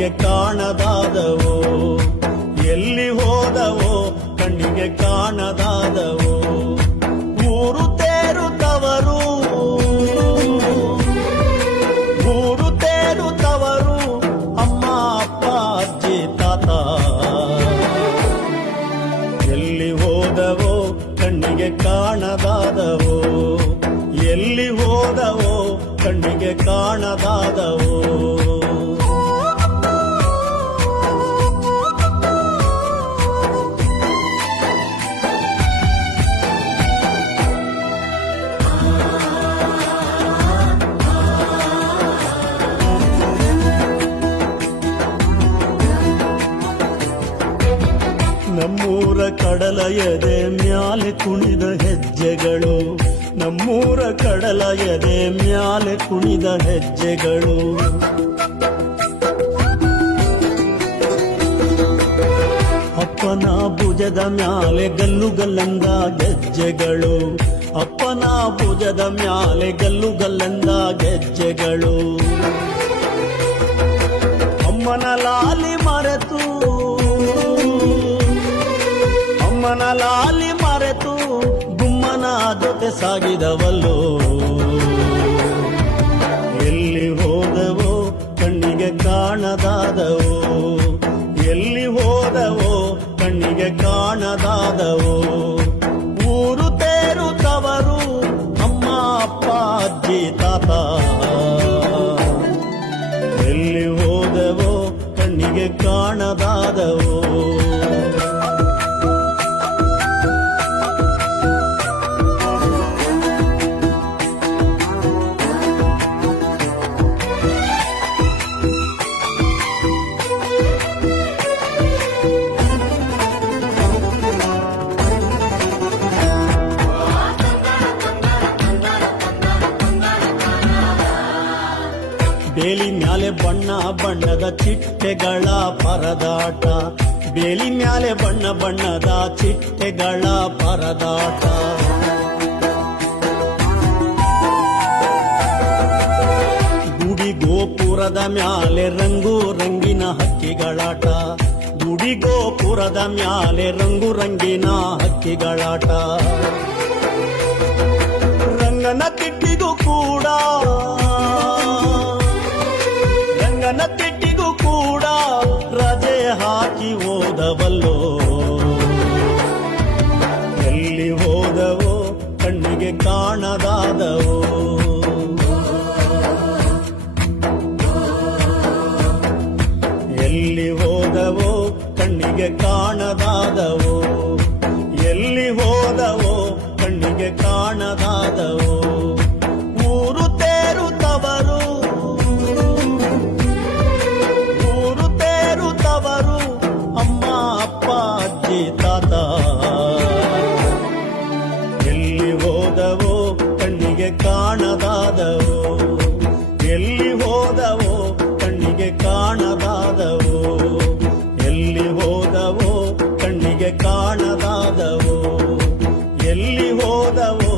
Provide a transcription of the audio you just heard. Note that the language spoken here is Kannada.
ಕಣ್ಣಿಗೆ ಕಾಣದಾದವೋ, ಎಲ್ಲಿ ಹೋದವೋ ಕಣ್ಣಿಗೆ ಕಾಣದಾದವೋ. ಊರು ತೇರುತ್ತವರು, ಊರು ತೇರುತ್ತವರು, ಅಮ್ಮ ಅಪ್ಪ ಅಜ್ಜಿ ತಾತ. ಎಲ್ಲಿ ಹೋದವೋ ಕಣ್ಣಿಗೆ ಕಾಣದಾದವೋ, ಎಲ್ಲಿ ಹೋದವೋ ಕಣ್ಣಿಗೆ ಕಾಣದಾದವೋ. ನಮ್ಮೂರ ಕಡಲ ಎದೆ ಮ್ಯಾಲೆ ಕುಣಿದ ಹೆಜ್ಜೆಗಳು, ನಮ್ಮೂರ ಕಡಲ ಎದೆ ಮ್ಯಾಲೆ ಕುಣಿದ ಹೆಜ್ಜೆಗಳು. ಅಪ್ಪನ ಭುಜದ ಮ್ಯಾಲೆ ಗಲ್ಲು ಗಲ್ಲಂದ ಗೆಜ್ಜೆಗಳು, ಅಪ್ಪನ ಭುಜದ ಮ್ಯಾಲೆ ಗಲ್ಲು ಗಲ್ಲಂದ ಗೆಜ್ಜೆಗಳು. ಅಮ್ಮನ ಲಾಲಿ ಮರೆತು, ಅಮ್ಮನ ಲಾಲಿ ಮರೆತು ಗುಮ್ಮನ ಜೊತೆ ಸಾಗಿದವಲ್ಲೋ. ಎಲ್ಲಿ ಹೋದವೋ ಕಣ್ಣಿಗೆ ಕಾಣದಾದವೋ, ಎಲ್ಲಿ ಹೋದವೋ ಕಣ್ಣಿಗೆ ಕಾಣದಾದವೋ. ಊರು ತೇರುತ್ತವರು, ಅಮ್ಮ ಅಪ್ಪ ಅಜ್ಜಿ ತಾತ. ಎಲ್ಲಿ ಹೋದವೋ ಕಣ್ಣಿಗೆ ಕಾಣದಾದವೋ. ಬೇಲಿ ಮ್ಯಾಲೆ ಬಣ್ಣ ಬಣ್ಣದ ಚಿಟ್ಟೆಗಳ ಪರದಾಟ, ಬೇಲಿ ಮ್ಯಾಲೆ ಬಣ್ಣ ಬಣ್ಣದ ಚಿಟ್ಟೆಗಳ ಪರದಾಟ. ಗುಡಿ ಗೋಪುರದ ಮ್ಯಾಲೆ ರಂಗು ರಂಗಿನ ಹಕ್ಕಿಗಳಾಟ, ಗುಡಿ ಗೋಪುರದ ಮ್ಯಾಲೆ ರಂಗು ರಂಗಿನ ಹಕ್ಕಿಗಳಾಟ. ರಂಗನ ತಿಟ್ಟಿಗೂ ಕೂಡ, ರಂಗನ ತಿಟ್ಟಿಗೂ ಕೂಡ ರಜೆ ಹಾಕಿ ಹೋದವಲ್ಲೋ. ಎಲ್ಲಿ ಹೋದವೋ ಕಣ್ಣಿಗೆ ಕಾಣದಾದವೋ, ಎಲ್ಲಿ ಹೋದವೋ ಕಣ್ಣಿಗೆ ಕಾಣದಾದವೋ, ಎಲ್ಲಿ ಹೋದವೋ ಕಣ್ಣಿಗೆ ಕಾಣದಾದವೋ. ಊರು ತೇರುತ್ತವರು, ಊರು ತೇರುತ್ತವರು, ಅಮ್ಮ ಅಪ್ಪ ಅಜ್ಜಿ ತಾತ. ಎಲ್ಲಿ ಹೋದವೋ ಕಣ್ಣಿಗೆ ಕಾಣದಾದವೋ, ಎಲ್ಲಿ ಹೋದವೋ ಕಣ್ಣಿಗೆ ಕಾಣದಾದವೋ, ಎಲ್ಲಿ ಹೋದವೋ ಕಣ್ಣಿಗೆ ಕಾಣದಾದವೋ, ಎಲ್ಲಿ ಹೋದವೋ